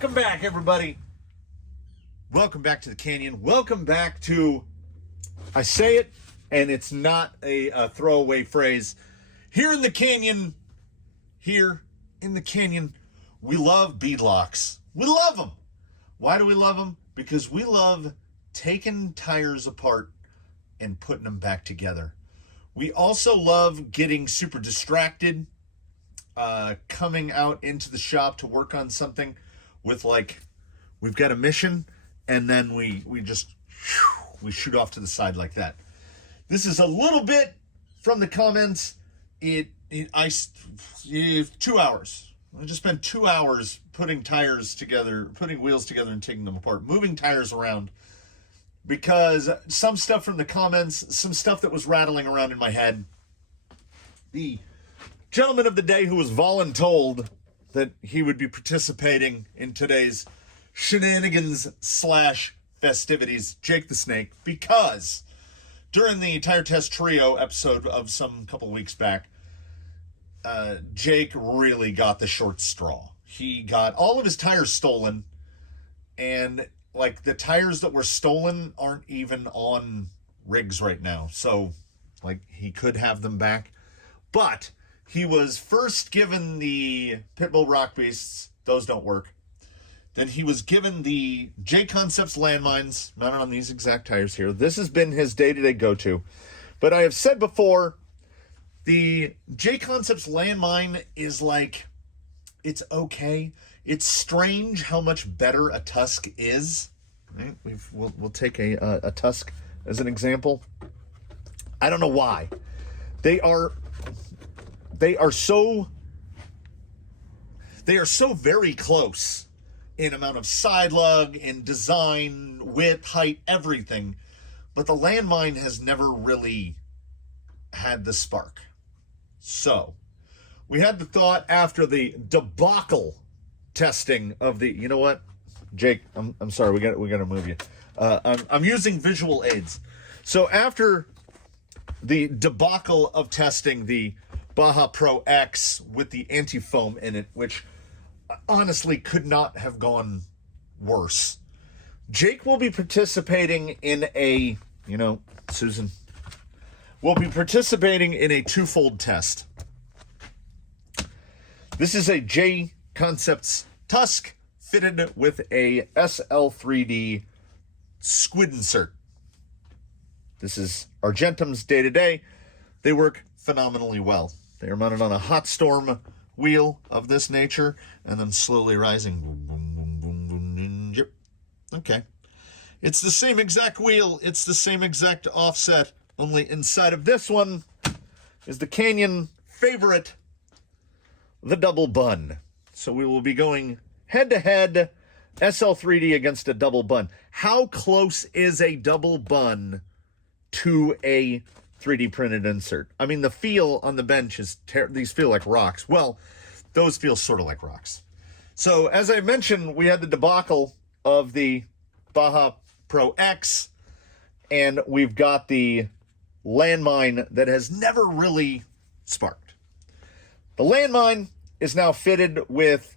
Welcome back, everybody. Welcome back to the canyon. Welcome back to, I say it, and it's not a throwaway phrase. Here in the canyon, we love beadlocks. We love them. Why do we love them? Because we love taking tires apart and putting them back together. We also love getting super distracted, coming out into the shop to work on something with, like, we've got a mission, and then we shoot off to the side like that. This is a little bit from the comments. 2 hours. I just spent 2 hours putting tires together, putting wheels together and taking them apart, moving tires around, because some stuff from the comments, some stuff that was rattling around in my head. The gentleman of the day who was voluntold that he would be participating in today's shenanigans / festivities, Jake the Snake, because during the Tire Test Trio episode of some couple weeks back, Jake really got the short straw. He got all of his tires stolen, and like the tires that were stolen aren't even on rigs right now. So like he could have them back, but he was first given the Pitbull Rock Beasts. Those don't work. Then he was given the J Concepts Landmines, not on these exact tires here. This has been his day-to-day go-to. But I have said before, the J Concepts Landmine is like, it's okay. It's strange how much better a Tusk is. Right? We'll take a Tusk as an example. I don't know why. They are so very close in amount of side lug, in design, width, height, everything. But the Landmine has never really had the spark. So we had the thought after the debacle testing of the, you know what, Jake, I'm sorry, we got to move you. I'm using visual aids. So after the debacle of testing the Baja Pro X with the anti-foam in it, which honestly could not have gone worse, Jake will be participating in a, Susan, will be participating in a twofold test. This is a J Concepts Tusk fitted with a SL3D Squid insert. This is Argentum's day-to-day. They work phenomenally well. They are mounted on a hot storm wheel of this nature and then slowly rising. Boom, boom, boom, boom, boom, yep. Okay. It's the same exact wheel. It's the same exact offset. Only inside of this one is the Canyon favorite, the double bun. So we will be going head-to-head SL3D against a double bun. How close is a double bun to a 3D printed insert? I mean, the feel on the bench is, these feel like rocks. Well, those feel sort of like rocks. So as I mentioned, we had the debacle of the Baja Pro X, and we've got the Landmine that has never really sparked. The Landmine is now fitted with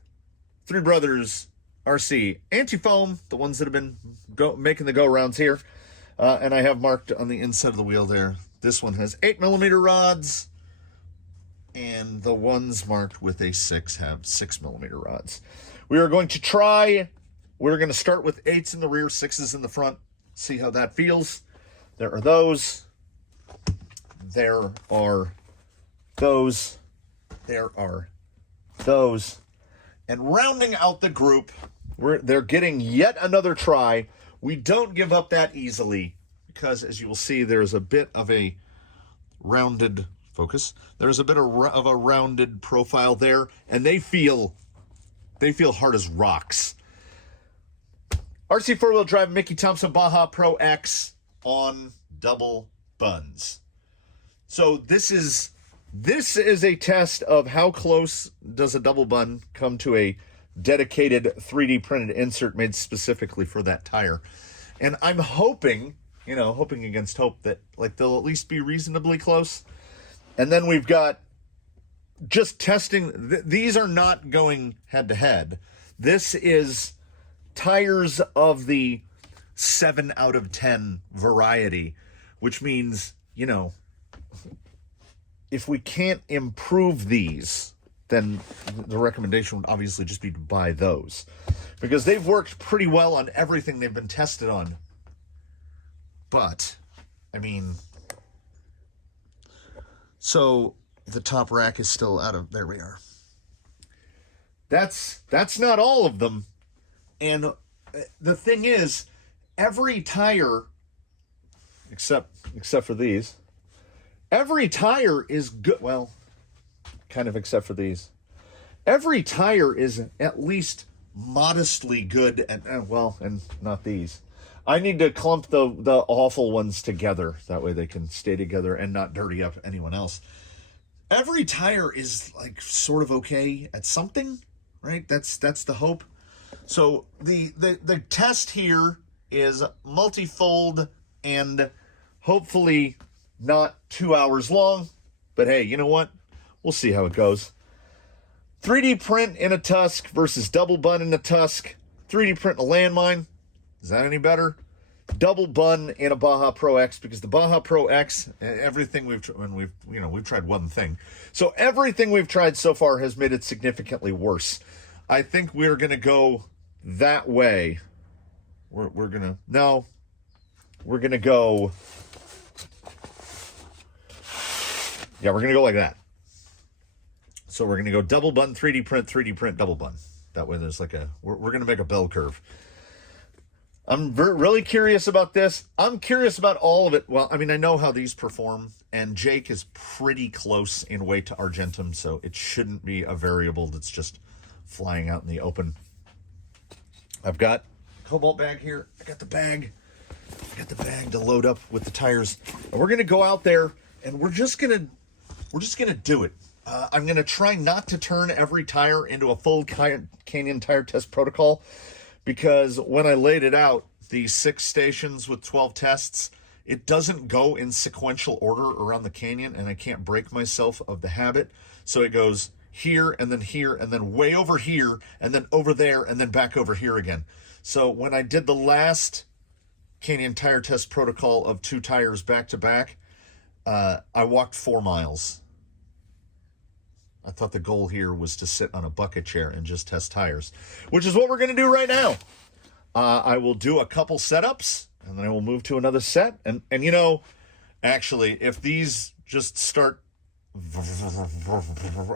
Three Brothers RC anti-foam, the ones that have been making the go-rounds here. And I have marked on the inside of the wheel there. This one has 8mm rods, and the ones marked with a 6 have 6mm rods. We're going to start with 8s in the rear, 6s in the front, see how that feels. There are those. There are those. There are those. And rounding out the group, they're getting yet another try. We don't give up that easily, because as you will see, there's a bit of a rounded focus. There's a bit of a rounded profile there, and they feel hard as rocks. RC 4-wheel drive Mickey Thompson Baja Pro X on double buns. So this is a test of how close does a double bun come to a dedicated 3D printed insert made specifically for that tire. And I'm hoping against hope, that like they'll at least be reasonably close. And then we've got just testing. These are not going head to head. This is tires of the 7 out of 10 variety, which means, you know, if we can't improve these, then the recommendation would obviously just be to buy those, because they've worked pretty well on everything they've been tested on. But, I mean, so the top rack is still out of, there we are. That's not all of them. And the thing is, every tire, except for these, every tire is good. Well, kind of except for these. Every tire is at least modestly good, and well, and not these. I need to clump the awful ones together. That way they can stay together and not dirty up anyone else. Every tire is like sort of okay at something, right? That's the hope. So the test here is multi-fold and hopefully not 2 hours long. But hey, you know what? We'll see how it goes. 3D print in a Tusk versus double bun in a Tusk. 3D print in a Landmine. Is that any better? Double bun in a Baja Pro X, because the Baja Pro X, everything we've tried one thing. So everything we've tried so far has made it significantly worse. I think we're going to go that way. We're going to go, yeah, we're going to go like that. So we're going to go double bun, 3D print, double bun. That way there's like we're going to make a bell curve. I'm really curious about this. I'm curious about all of it. Well, I mean, I know how these perform, and Jake is pretty close in weight to Argentum, so it shouldn't be a variable that's just flying out in the open. I've got a cobalt bag here. I got the bag to load up with the tires. And we're going to go out there, and we're just going to do it. I'm going to try not to turn every tire into a full Canyon tire test protocol, because when I laid it out, the 6 stations with 12 tests, it doesn't go in sequential order around the canyon, and I can't break myself of the habit. So it goes here, and then way over here, and then over there, and then back over here again. So when I did the last Canyon tire test protocol of 2 tires back to back, I walked 4 miles. I thought the goal here was to sit on a bucket chair and just test tires, which is what we're going to do right now. I will do a couple setups, and then I will move to another set. And you know, actually, if these just start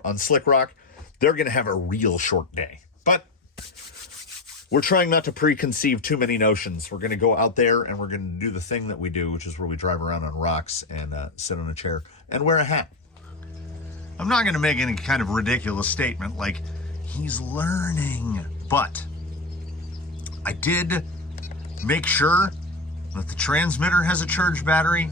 on Slick Rock, they're going to have a real short day. But we're trying not to preconceive too many notions. We're going to go out there, and we're going to do the thing that we do, which is where we drive around on rocks and sit on a chair and wear a hat. I'm not going to make any kind of ridiculous statement like, he's learning. But I did make sure that the transmitter has a charged battery.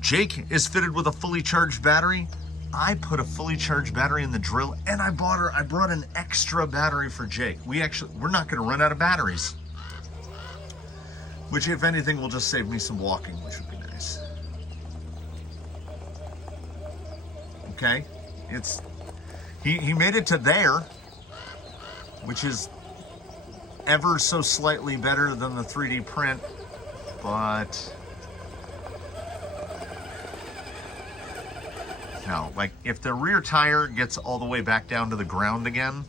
Jake is fitted with a fully charged battery. I put a fully charged battery in the drill, and I brought an extra battery for Jake. We're not going to run out of batteries. Which, if anything, will just save me some walking, which would be nice. Okay, he made it to there, which is ever so slightly better than the 3D print, but no, like if the rear tire gets all the way back down to the ground again,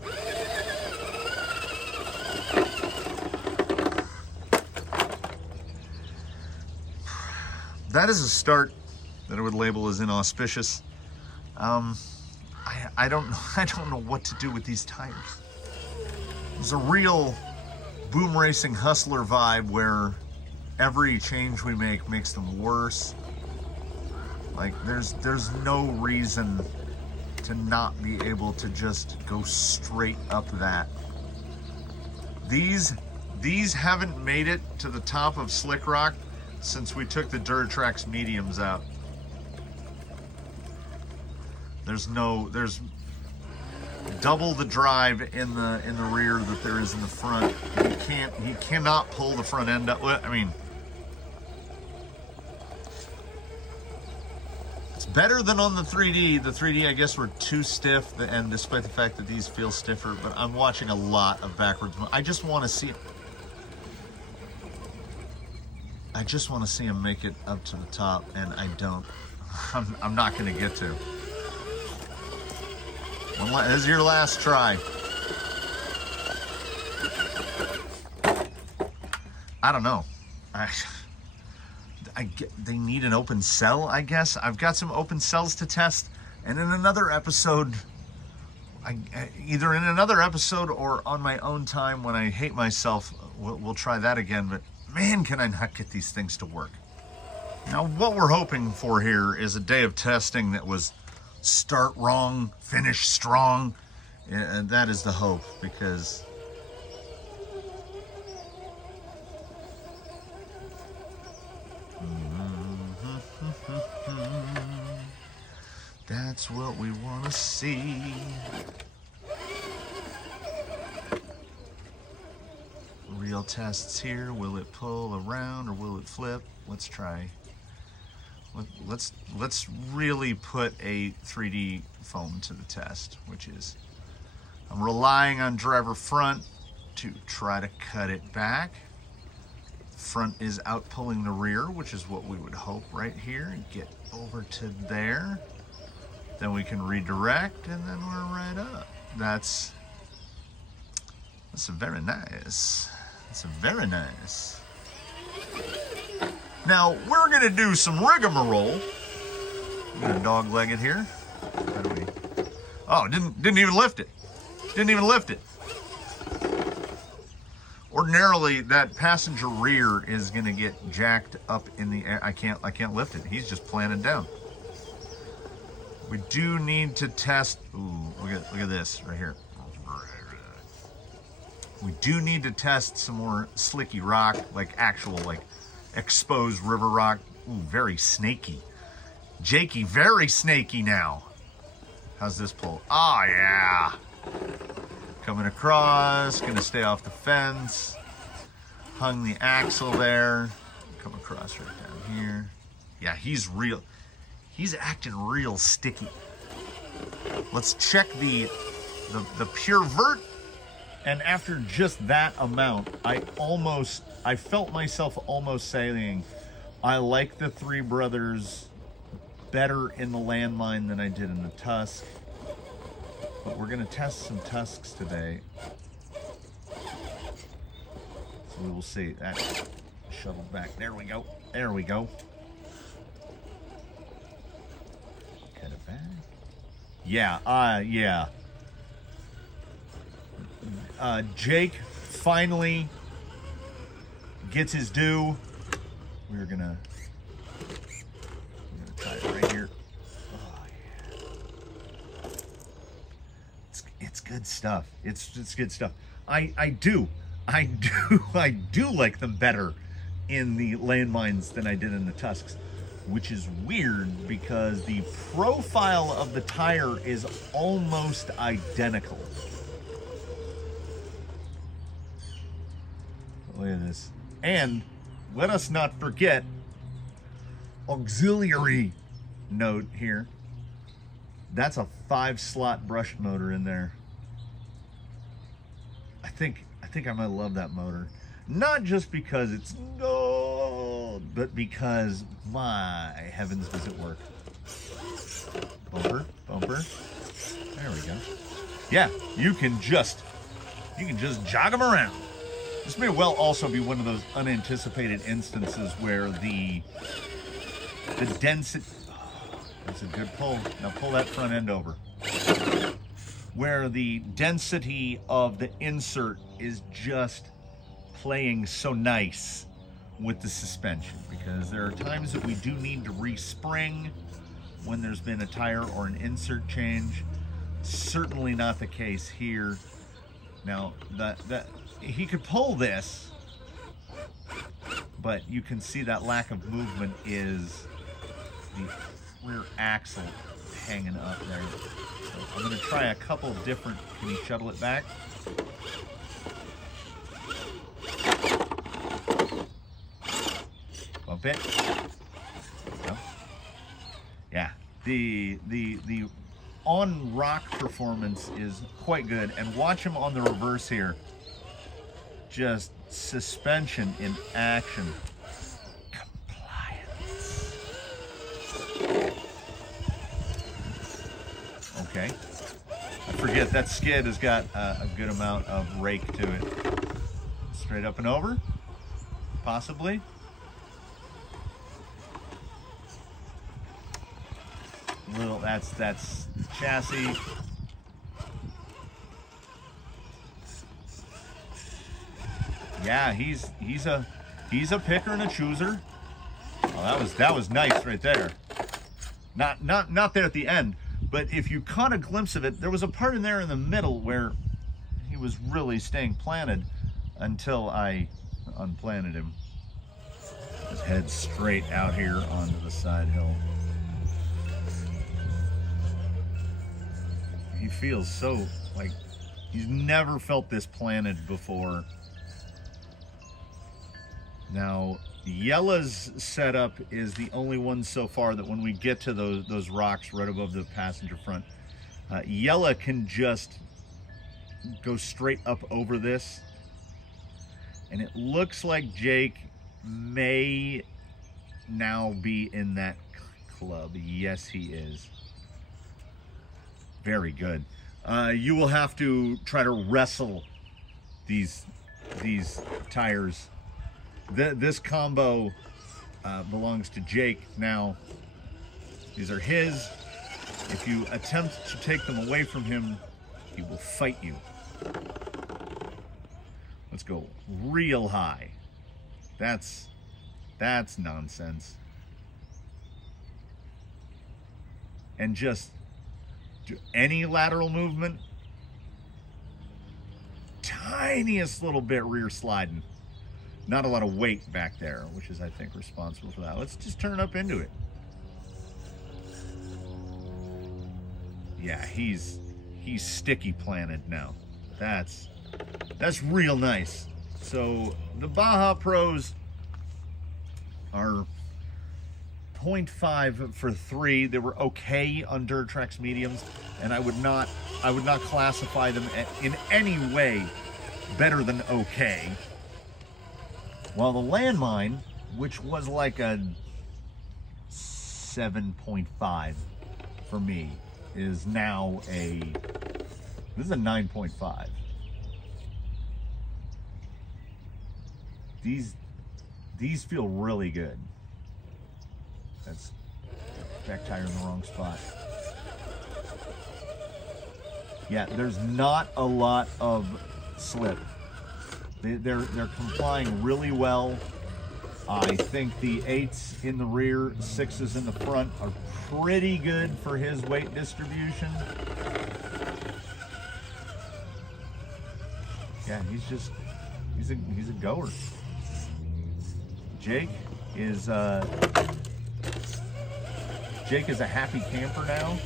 that is a start that I would label as inauspicious. I don't know what to do with these tires. There's a real boom racing hustler vibe where every change we make makes them worse. Like there's no reason to not be able to just go straight up that. These haven't made it to the top of Slick Rock since we took the Duratrax mediums out. There's double the drive in the rear that there is in the front. He cannot pull the front end up. I mean, it's Better than on the 3D. The 3D, I guess, were too stiff, and despite the fact that these feel stiffer, but I'm watching a lot of backwards. I just want to see it. I just want to see him make it up to the top, and I don't. I'm not going to get to. This is your last try. I don't know. They need an open cell, I guess. I've got some open cells to test, and in another episode, either in another episode or on my own time when I hate myself, we'll try that again. But man, can I not get these things to work. Now, what we're hoping for here is a day of testing that was start wrong, finish strong, and that is the hope, because that's what we want to see. Real tests here. Will it pull around or will it flip? Let's try. Let's really put a 3D foam to the test, which is I'm relying on driver front to try to cut it back. Front is out pulling the rear, which is what we would hope right here, and get over to there. Then we can redirect, and then we're right up. That's very nice. That's very nice. Now, we're gonna do some rigmarole. I'm gonna dog leg it here. How do we? Oh, didn't even lift it. Didn't even lift it. Ordinarily, that passenger rear is gonna get jacked up in the air. I can't lift it. He's just planted down. We do need to test. Ooh, look at this right here. We do need to test some more slicky rock, like actual, like exposed river rock. Ooh, very snaky. Jakey, very snaky now. How's this pull? Oh, yeah. Coming across, gonna stay off the fence. Hung the axle there. Come across right down here. Yeah, he's acting real sticky. Let's check the pure vert. And after just that amount, I felt myself almost saying, I like the Three Brothers better in the Landmine than I did in the Tusk. But we're gonna test some Tusks today. So we will see. That shoveled back. There we go. There we go. Cut it back. Yeah, yeah. Jake finally gets his due. We're gonna tie it right here. Oh, yeah. It's good stuff. It's good stuff. I do like them better in the Landmines than I did in the Tusks, which is weird because the profile of the tire is almost identical. Look at this. And let us not forget, auxiliary note here. That's a 5-slot brushed motor in there. I think I might love that motor. Not just because it's gold, but because, my heavens, does it work. Bumper, bumper. There we go. Yeah, you can just jog them around. This may well also be one of those unanticipated instances where the density, that's a good pull. Now pull that front end over. Where the density of the insert is just playing so nice with the suspension, because there are times that we do need to respring when there's been a tire or an insert change. Certainly not the case here. Now that he could pull this, but you can see that lack of movement is the rear axle hanging up there. So I'm going to try a couple different. Can you shuttle it back? Bump it. There we go. Yeah, The on rock performance is quite good, and watch him on the reverse here. Just suspension in action. Compliance. Okay. I forget that skid has got a good amount of rake to it. Straight up and over, possibly. Little, that's chassis. Yeah, he's a picker and a chooser. Oh, that was nice right there. Not there at the end, but if you caught a glimpse of it, there was a part in there in the middle where he was really staying planted until I unplanted him. His head straight out here onto the side hill. He feels so like he's never felt this planted before. Now, Yella's setup is the only one so far that when we get to those rocks right above the passenger front, Yella can just go straight up over this. And it looks like Jake may now be in that club. Yes, he is. Very good. You will have to try to wrestle these tires. This combo belongs to Jake now. These are his. If you attempt to take them away from him, he will fight you. Let's go real high. That's nonsense. And just do any lateral movement, tiniest little bit rear sliding. Not a lot of weight back there, which is, I think, responsible for that. Let's just turn up into it. Yeah, he's sticky planted now. That's real nice. So the Baja Pros are 0.5 for 3. They were okay on dirt tracks mediums, and I would not classify them in any way better than okay. While the Landmine, which was like a 7.5 for me, is now this is a 9.5. These feel really good. That's back tire in the wrong spot. Yeah, there's not a lot of slip. They're complying really well. I think the 8s in the rear, 6s in the front are pretty good for his weight distribution. Yeah, he's a goer. Jake is a happy camper now.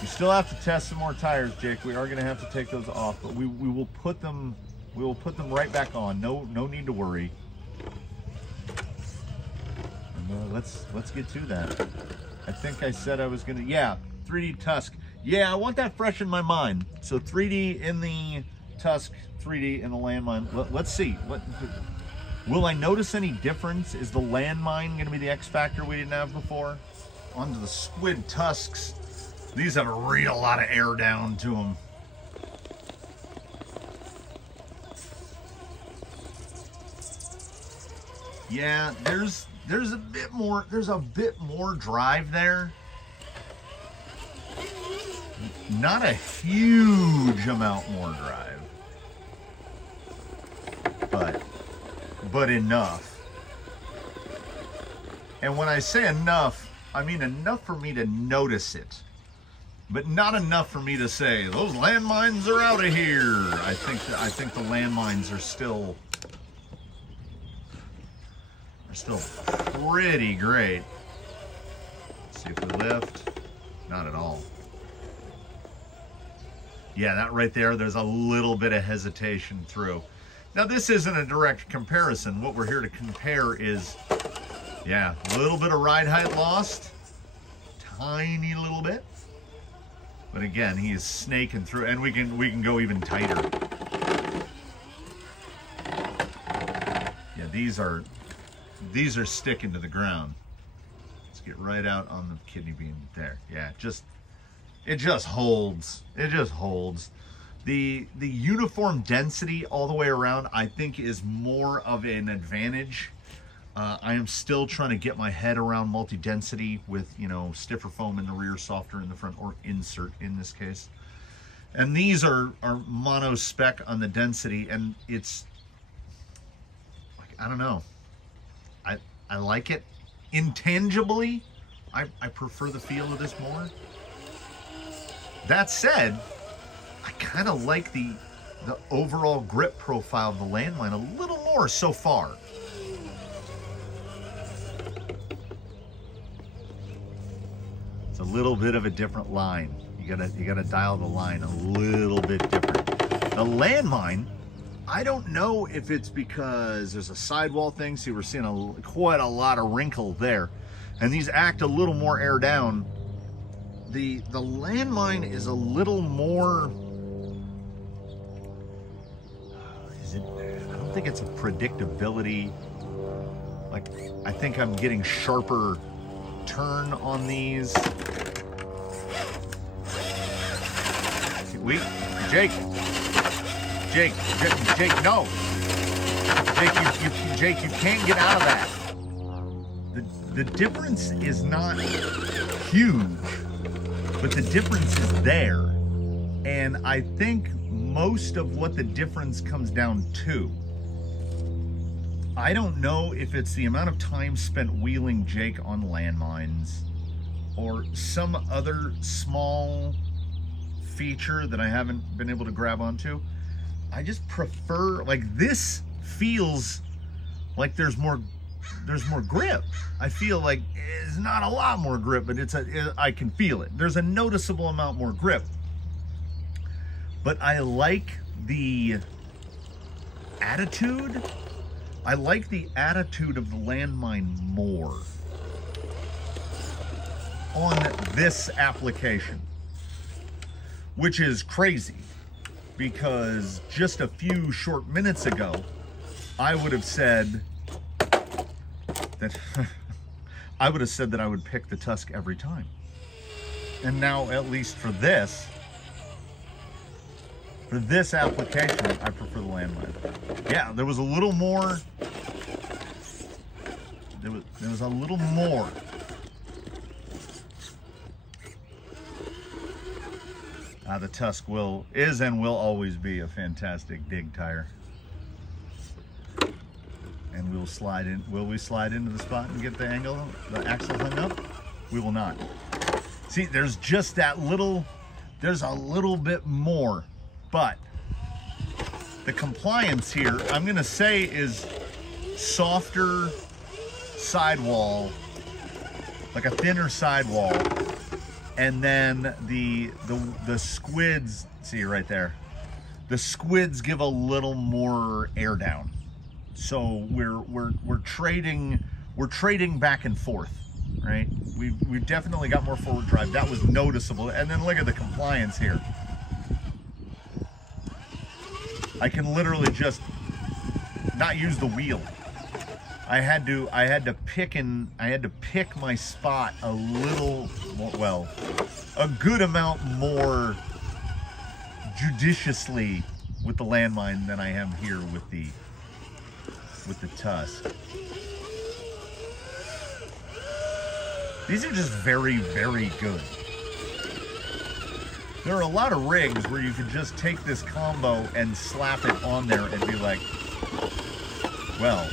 We still have to test some more tires, Jake. We are going to have to take those off, but we will put them right back on. No need to worry. And, let's get to that. I think I said I was going to. Yeah, 3D Tusk. Yeah, I want that fresh in my mind. So 3D in the Tusk, 3D in the Landmine. Let's see. Will I notice any difference? Is the Landmine going to be the X factor we didn't have before? Onto the Squid Tusks. These have a real lot of air down to them. Yeah, there's a bit more drive there. Not a huge amount more drive, but enough. And when I say enough, I mean enough for me to notice it, but not enough for me to say those landmines are out of here. I think the landmines are still pretty great. Let's see if we lift. Not at all. Yeah, that right there, there's a little bit of hesitation through. Now, this isn't a direct comparison. What we're here to compare is Yeah, a little bit of ride height lost. Tiny little bit. But again, he is snaking through, and we can go even tighter. Yeah, these are sticking to the ground. Let's get right out on the kidney bean there. Yeah, it just holds. It just holds. The uniform density all the way around, I think, is more of an advantage. I am still trying to get my head around multi-density with, you know, stiffer foam in the rear, softer in the front, or insert in this case. And these are mono spec on the density, and it's like, I don't know. I like it. Intangibly, I prefer the feel of this more. That said, I kind of like the overall grip profile of the Landmine a little more so far. It's a little bit of a different line. You gotta dial the line a little bit different. The Landmine, I don't know if it's because there's a sidewall thing. See, we're seeing quite a lot of wrinkle there, and these act a little more air down. The Landmine is a little more. I don't think it's a predictability. Like, I think I'm getting sharper turn on these. Jake, no. Jake, you can't get out of that. The difference is not huge, but the difference is there. And I think most of what the difference comes down to, I don't know if it's the amount of time spent wheeling Jake on landmines or some other small feature that I haven't been able to grab onto. I just prefer, like, this feels like there's more grip. I feel like it's not a lot more grip, but I can feel it. There's a noticeable amount more grip. But I like the attitude. I like the attitude of the Landmine more on this application, which is crazy because just a few short minutes ago, I would have said that I would pick the Tusk every time. And now, at least for this application, I prefer the Landmine. Yeah, there was a little more. There was a little more. The Tusk is and will always be a fantastic dig tire. And we'll slide in. Will we slide into the spot and get the axle hung up? We will not. See, there's just there's a little bit more, but the compliance here, I'm gonna say, is softer sidewall, like a thinner sidewall. And then the squids, see right there, the squids give a little more air down. So we're trading back and forth, right? We've definitely got more forward drive. That was noticeable. And then look at the compliance here. I can literally just not use the wheel. I had to pick my spot a little more, well, a good amount more judiciously with the Landmine than I am here with the Tusk. These are just very, very good. There are a lot of rigs where you could just take this combo and slap it on there and be like, well,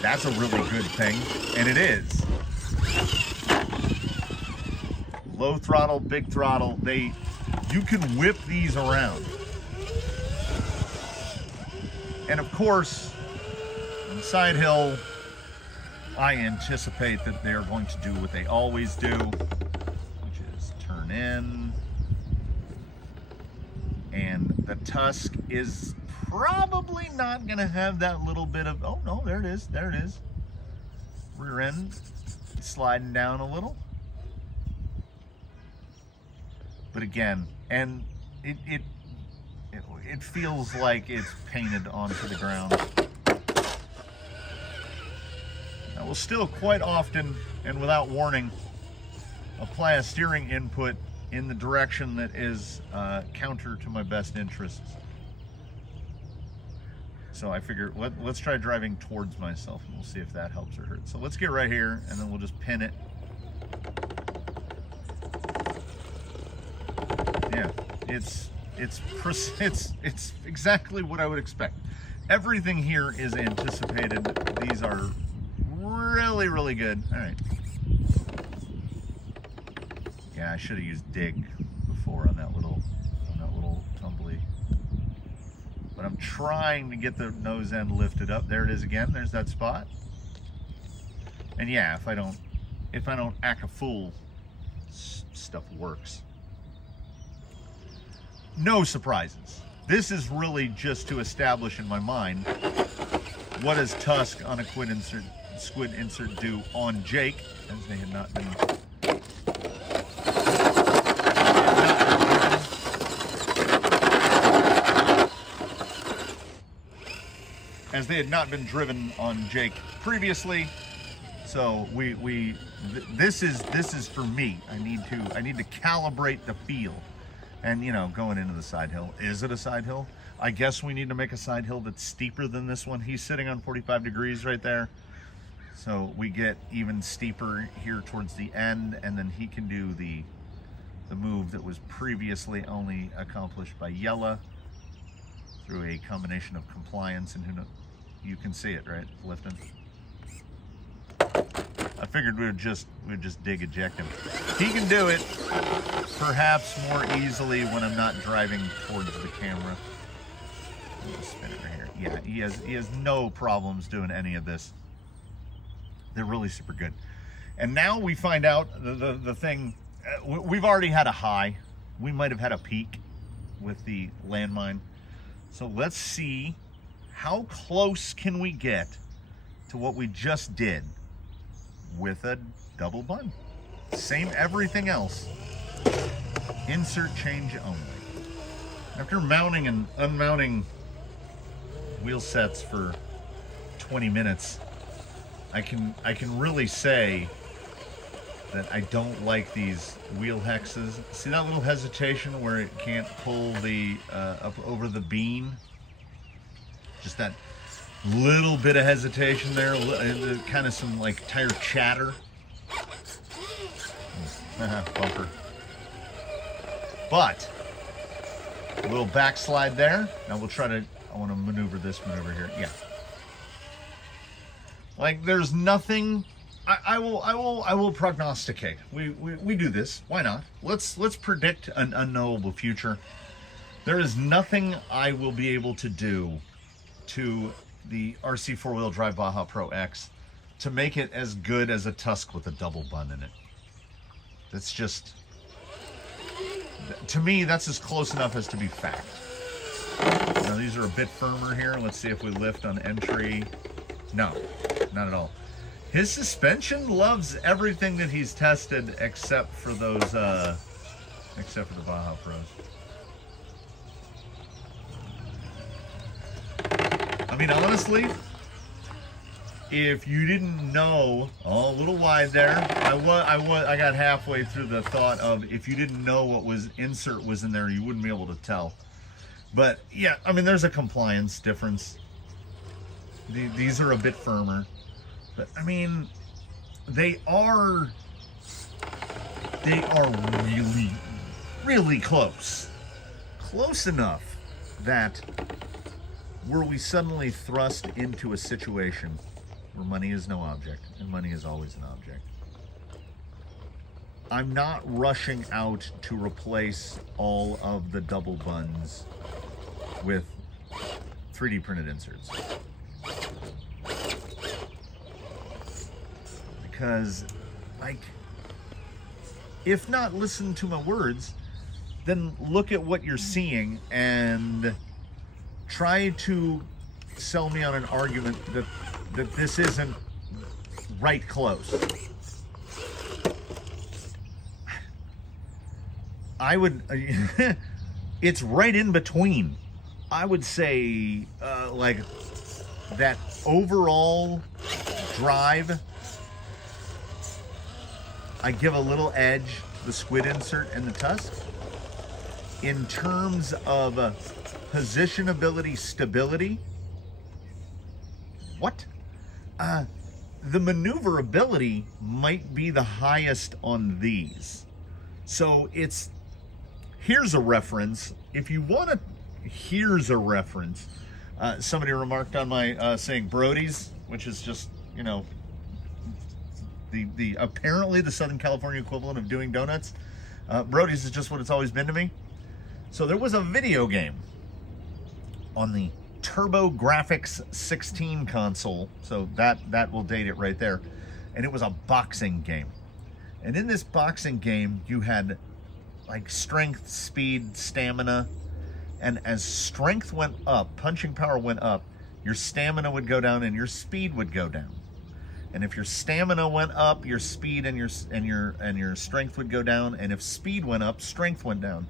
that's a really good thing, and it is. Low throttle, big throttle, you can whip these around. And of course, on the side hill, I anticipate that they're going to do what they always do, which is turn in. And the Tusk is probably not gonna have that little bit of, oh no, there it is, there it is. Rear end sliding down a little. But again, and it feels like it's painted onto the ground. I will still quite often, and without warning, apply a steering input in the direction that is counter to my best interests. So I figure, let's try driving towards myself and we'll see if that helps or hurts. So let's get right here and then we'll just pin it. Yeah, it's exactly what I would expect. Everything here is anticipated. These are really, really good. All right. Yeah, I should have used dig before on that little tumbly. But I'm trying to get the nose end lifted up. There it is again. There's that spot. And yeah, if I don't act a fool, stuff works. No surprises. This is really just to establish in my mind, what does Tusk on a Squid insert do on Jake, as they had not been driven on Jake previously. So this is for me. I need to calibrate the feel. And you know, going into the side hill, is it a side hill? I guess we need to make a side hill that's steeper than this one. He's sitting on 45 degrees right there. So we get even steeper here towards the end, and then he can do the move that was previously only accomplished by Yella through a combination of compliance and you can see it, right? Lifting. I figured we'd just dig eject him. He can do it perhaps more easily when I'm not driving towards the camera. Let me spin it right here. Yeah, he has no problems doing any of this. They're really super good. And now we find out the thing, we've already had a high. We might have had a peak with the landmine. So let's see how close can we get to what we just did with a double bun. Same everything else. Insert change only. After mounting and unmounting wheel sets for 20 minutes, I can really say that I don't like these wheel hexes. See that little hesitation where it can't pull the up over the bean? Just that little bit of hesitation there, kind of some like tire chatter. Bumper. But a little backslide there. Now we'll try to, I want to maneuver here. Yeah. Like there's nothing, I will prognosticate. We do this. Why not? Let's predict an unknowable future. There is nothing I will be able to do to the RC four-wheel drive Baja Pro X to make it as good as a Tusk with a double bun in it. That's just, to me, that's as close enough as to be fact. Now these are a bit firmer here. Let's see if we lift on entry. No, not at all. His suspension loves everything that he's tested except for those, except for the Baja Pros. I mean, honestly, if you didn't know, oh, a little wide there. I got halfway through the thought of if you didn't know what insert was in there, you wouldn't be able to tell. But yeah, I mean, there's a compliance difference. These are a bit firmer, but I mean, they are really, really close. Close enough that were we suddenly thrust into a situation where money is no object, and money is always an object, I'm not rushing out to replace all of the double buns with 3D printed inserts. Because, like, if not listen to my words, then look at what you're seeing and try to sell me on an argument that this isn't right close. I would, it's right in between. I would say, like, that overall drive, I give a little edge to the Squid insert and the Tusk. In terms of positionability, stability, what? The maneuverability might be the highest on these. So it's, here's a reference. If you want to, here's a reference. Somebody remarked on my saying Brody's, which is just, you know, the apparently the Southern California equivalent of doing donuts. Brody's is just what it's always been to me. So there was a video game on the TurboGrafx 16 console, so that will date it right there, and it was a boxing game. And in this boxing game, you had like strength, speed, stamina, and as strength went up, punching power went up, your stamina would go down and your speed would go down. And if your stamina went up, your speed and your strength would go down, and if speed went up, strength went down.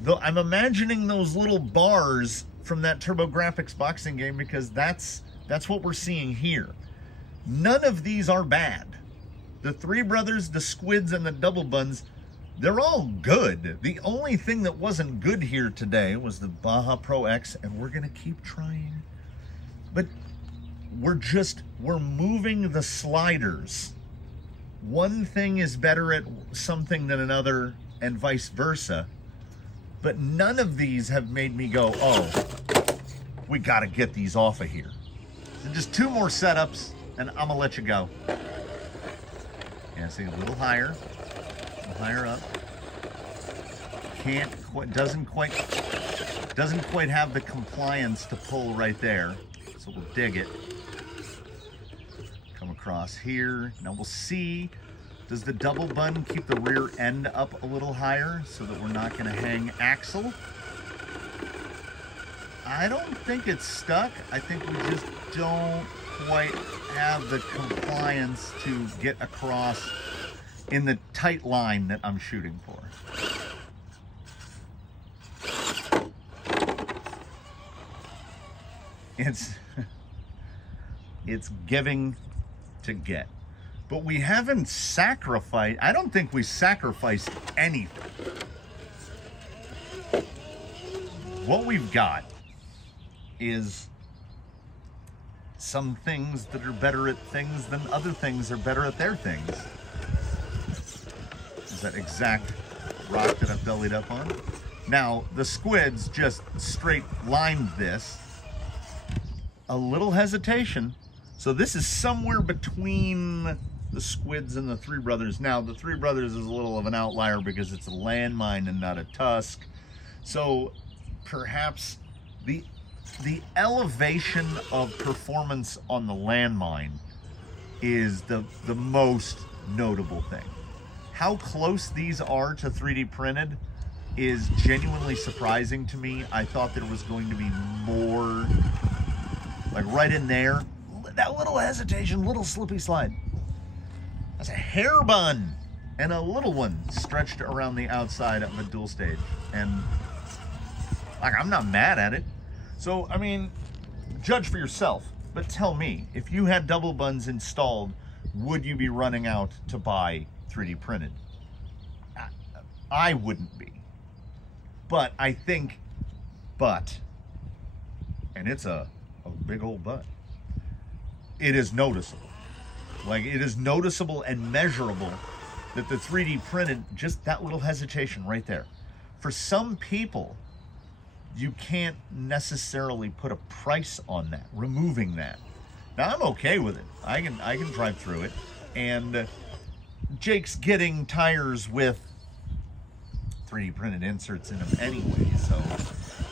Though I'm imagining those little bars from that TurboGrafx boxing game, because that's what we're seeing here. None of these are bad. The Three Brothers, the Squids, and the Double Buns, they're all good. The only thing that wasn't good here today was the Baja Pro X, and we're gonna keep trying. But we're moving the sliders. One thing is better at something than another, and vice versa. But none of these have made me go, oh, we gotta get these off of here. So just 2 more setups, and I'm gonna let you go. Yeah, see, a little higher up. Doesn't quite have the compliance to pull right there. So we'll dig it. Come across here. Now we'll see, does the double bun keep the rear end up a little higher so that we're not gonna hang axle? I don't think it's stuck. I think we just don't quite have the compliance to get across in the tight line that I'm shooting for. It's giving to get. But we haven't sacrificed, I don't think we sacrificed anything. What we've got is some things that are better at things than other things are better at their things. Is that exact rock that I've bellied up on? Now, the Squids just straight lined this. A little hesitation. So this is somewhere between the Squids and the Three Brothers. Now, the Three Brothers is a little of an outlier because it's a landmine and not a Tusk. So perhaps the elevation of performance on the landmine is the most notable thing. How close these are to 3D printed is genuinely surprising to me. I thought there was going to be more, like right in there. That little hesitation, little slippy slide. That's a hair bun and a little one stretched around the outside of a dual stage. And like, I'm not mad at it. So, I mean, judge for yourself, but tell me, if you had double buns installed, would you be running out to buy 3D printed? I wouldn't be. But I think, and it's a big old butt, it is noticeable. Like, it is noticeable and measurable that the 3D printed, just that little hesitation right there. For some people, you can't necessarily put a price on that, removing that. Now, I'm okay with it. I can drive through it. And Jake's getting tires with 3D printed inserts in them anyway, so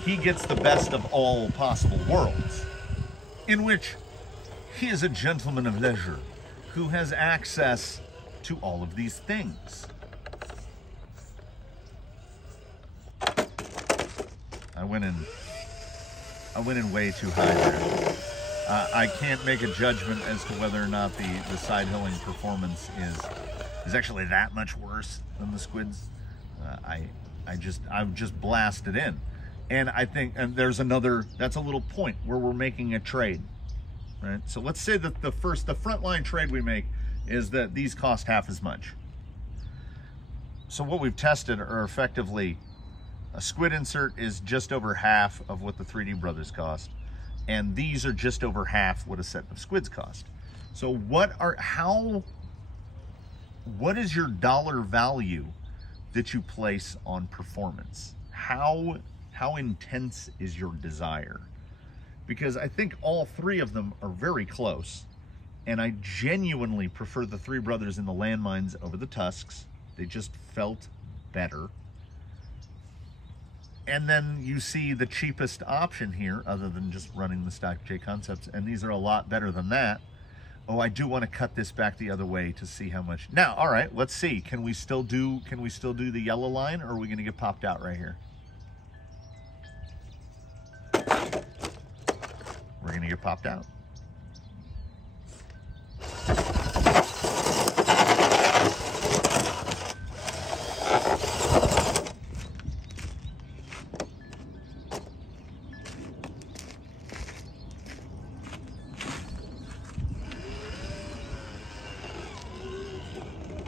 he gets the best of all possible worlds, in which he is a gentleman of leisure who has access to all of these things. I went and I went in way too high there. I can't make a judgment as to whether or not the side hilling performance is actually that much worse than the Squid's. I've just blasted in. And I think, and there's another, that's a little point where we're making a trade, right? So let's say that the frontline trade we make is that these cost half as much. So what we've tested are effectively, a Squid insert is just over half of what the 3D Brothers cost. And these are just over half what a set of Squids cost. So what is your dollar value that you place on performance? How intense is your desire? Because I think all three of them are very close. And I genuinely prefer the 3 Brothers in the Landmines over the Tusks. They just felt better. And then you see the cheapest option here, other than just running the stock J Concepts, and these are a lot better than that. Oh, I do want to cut this back the other way to see how much. Now, all right, let's see. Can we still do the yellow line, or are we going to get popped out right here? We're going to get popped out.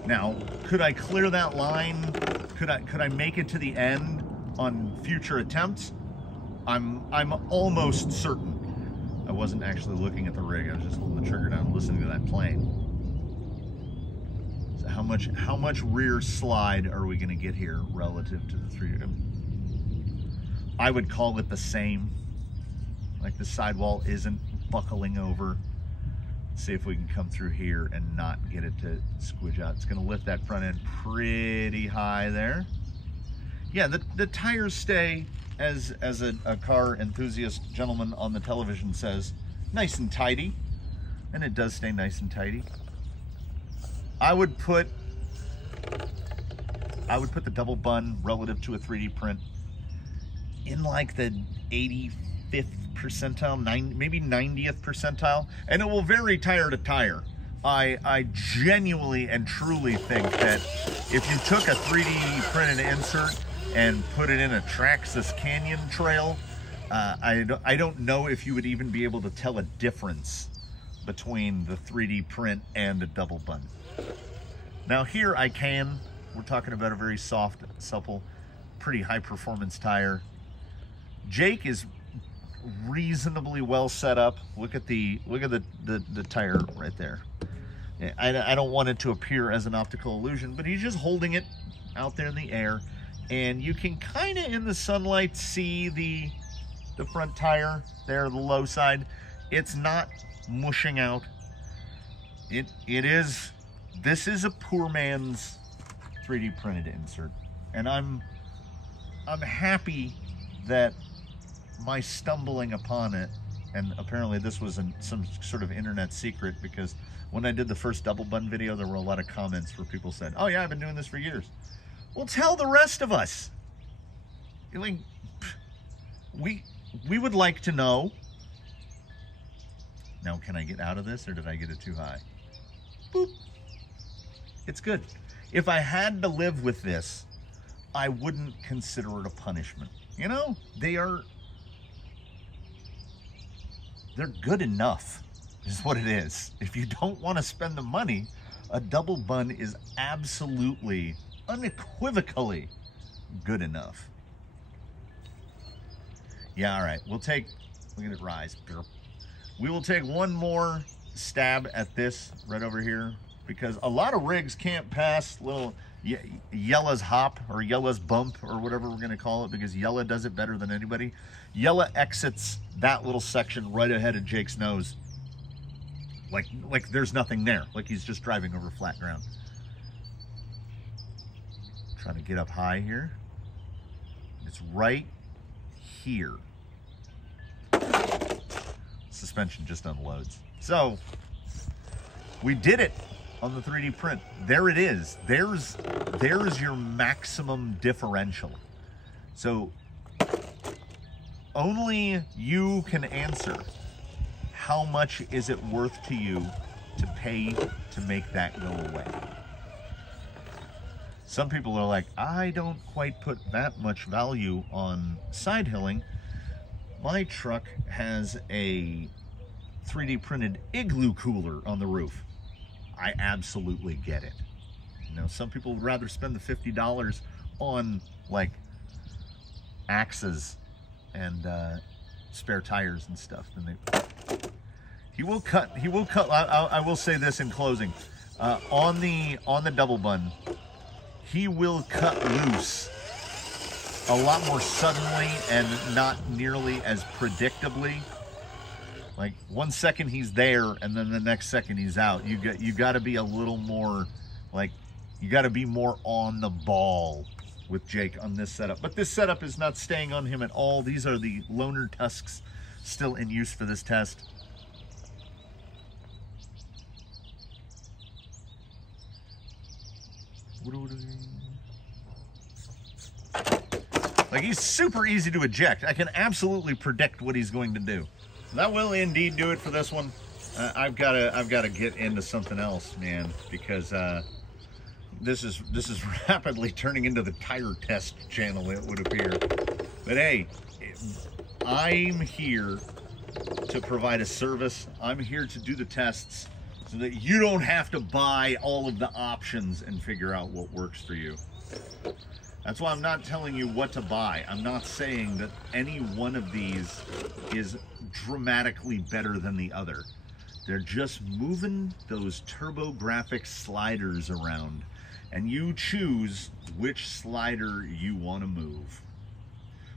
Now, could I clear that line? Could I make it to the end on future attempts? I'm almost certain. I wasn't actually looking at the rig. I was just holding the trigger down and listening to that plane. So how much rear slide are we going to get here relative to the 3D? I would call it the same. Like the sidewall isn't buckling over. See if we can come through here and not get it to squidge out. It's going to lift that front end pretty high there. Yeah, the tires stay, as a car enthusiast gentleman on the television says, nice and tidy. And it does stay nice and tidy. I would put the double bun relative to a 3D print in like the 85th percentile, maybe 90th percentile, and it will vary tire to tire. I genuinely and truly think that if you took a 3D printed insert and put it in a Traxxas Canyon trail, I don't know if you would even be able to tell a difference between the 3D print and the double bun. Now here I can. We're talking about a very soft, supple, pretty high performance tire. Jake is reasonably well set up. Look at the tire right there. I don't want it to appear as an optical illusion, but he's just holding it out there in the air, and you can kind of in the sunlight see the front tire there, the low side. It's not mushing out. This is a poor man's 3D printed insert, and I'm happy that my stumbling upon it, and apparently this was some sort of internet secret, because when I did the first double bun video, there were a lot of comments where people said, oh yeah, I've been doing this for years. Well, tell the rest of us. Like, we would like to know. Now, can I get out of this, or did I get it too high? Boop. It's good. If I had to live with this, I wouldn't consider it a punishment. You know, they're good enough, is what it is. If you don't want to spend the money, a double bun is absolutely, unequivocally good enough. Yeah, all right. Look at it rise. We will take one more stab at this right over here, because a lot of rigs can't pass little Yella's hop or Yella's bump or whatever we're going to call it, because Yella does it better than anybody. Yella exits that little section right ahead of Jake's nose like there's nothing there, like he's just driving over flat ground. Trying to get up high here. It's right here. Suspension just unloads. So we did it on the 3D print. There it is. There's your maximum differential. So only you can answer. How much is it worth to you to pay to make that go away? Some people are like, I don't quite put that much value on side hilling. My truck has a 3D printed igloo cooler on the roof. I absolutely get it. You know, some people would rather spend the $50 on like axes and spare tires and stuff than they. He will cut. I will say this in closing. On the double bun, he will cut loose a lot more suddenly and not nearly as predictably. Like 1 second he's there and then the next second he's out. You got to be a little more like, you got to be more on the ball with Jake on this setup. But this setup is not staying on him at all. These are the loaner tusks still in use for this test. Like, he's super easy to eject. I can absolutely predict what he's going to do. That will indeed do it for this one. I've got to get into something else, man, because this is rapidly turning into the tire test channel, it would appear. But hey, I'm here to provide a service. I'm here to do the tests so that you don't have to buy all of the options and figure out what works for you. That's why I'm not telling you what to buy. I'm not saying that any one of these is dramatically better than the other. They're just moving those TurboGrafx sliders around, and you choose which slider you want to move.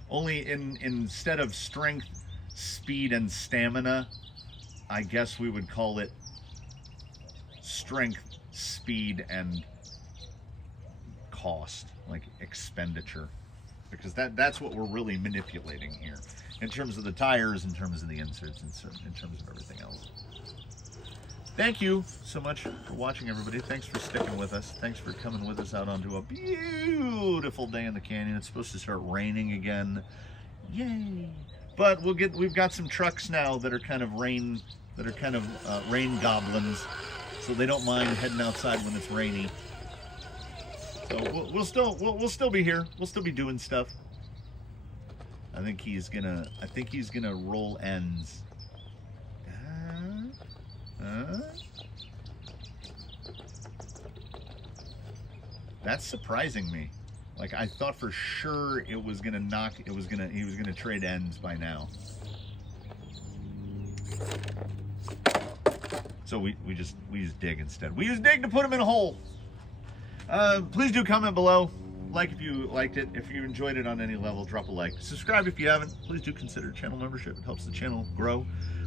Only instead of strength, speed, and stamina, I guess we would call it strength, speed, and cost, like expenditure, because that's what we're really manipulating here in terms of the tires, in terms of the inserts, in terms of everything else. Thank you so much for watching, everybody. Thanks for sticking with us. Thanks for coming with us out onto a beautiful day in the canyon. It's supposed to start raining again. Yay! But we've got some trucks now that are kind of rain goblins, so they don't mind heading outside when it's rainy. So we'll still be here. We'll still be doing stuff. I think he's gonna roll ends. That's surprising me. Like, I thought for sure he was gonna trade ends by now. So we just dig instead. We use dig to put him in a hole. Please do comment below. Like if you liked it. If you enjoyed it on any level, drop a like. Subscribe if you haven't. Please do consider channel membership. It helps the channel grow.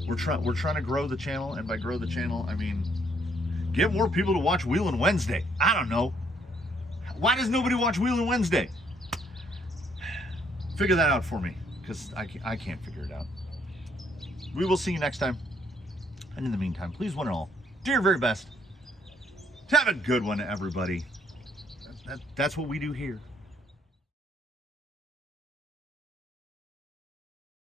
We're trying to grow the channel, and by grow the channel, I mean get more people to watch Wheelin' Wednesday. I don't know. Why does nobody watch Wheelin' Wednesday? Figure that out for me, because I can't figure it out. We will see you next time. And in the meantime, please, one and all, do your very best. Have a good one, everybody. That's what we do here.